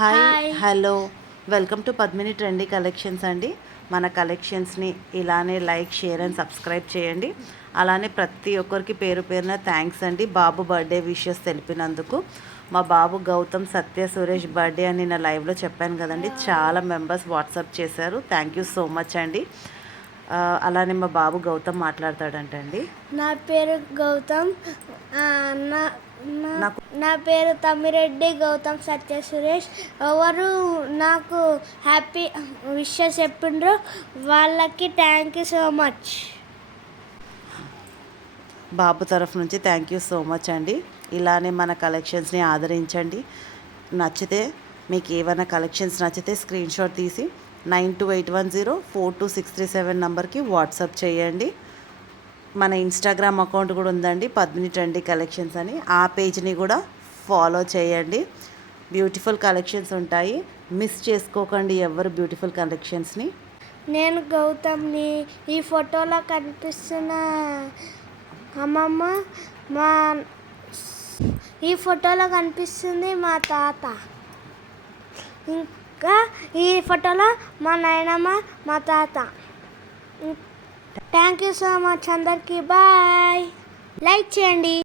Hi hi hello welcome to Padmini trendy collections అండి. మన కలెక్షన్స్ని ఇలానే లైక్ షేర్ అండ్ సబ్స్క్రైబ్ చేయండి. అలానే ప్రతి ఒక్కరికి పేరు పేరున థ్యాంక్స్ అండి బాబు బర్త్డే విషెస్ తెలిపినందుకు. మా బాబు గౌతమ్ సత్య సురేష్ బర్త్డే అని నేను లైవ్లో చెప్పాను కదండి, చాలా మెంబర్స్ వాట్సాప్ చేశారు. థ్యాంక్ యూ సో మచ్ అండి. అలానే మా బాబు గౌతమ్ మాట్లాడతాడంటండి. నా పేరు గౌతమ్. ఆ, నా నాకు నా పేరు తమ్మిరెడ్డి గౌతమ్ సత్య సురేష్. ఎవరు నాకు హ్యాపీ విషెస్ చెప్పిండ్రో వాళ్ళకి థ్యాంక్ యూ సో మచ్. బాబు తరఫు నుంచి థ్యాంక్ యూ సో మచ్ అండి. ఇలానే మన కలెక్షన్స్ని ఆదరించండి. నచ్చితే మీకు ఏమైనా కలెక్షన్స్ నచ్చితే స్క్రీన్ షాట్ తీసి 9281042637 నంబర్కి వాట్సాప్ చేయండి. మన ఇన్స్టాగ్రామ్ అకౌంట్ కూడా ఉందండి, పద్మిని ట్రెండీ కలెక్షన్స్ అని. ఆ పేజ్ని కూడా ఫాలో చేయండి. బ్యూటిఫుల్ కలెక్షన్స్ ఉంటాయి, మిస్ చేసుకోకండి ఎవరు బ్యూటిఫుల్ కలెక్షన్స్ని. నేను గౌతమ్ని. ఈ ఫోటోలో కనిపిస్తున్న అమ్మమ్మ మా ఈ ఫోటోలో కనిపిస్తుంది మా తాత. ఇంకా ఈ ఫోటోలో మా నాయనమ్మ మా తాత. థ్యాంక్ యూ సో మచ్ అందరికీ. బాయ్. లైక్ చేయండి.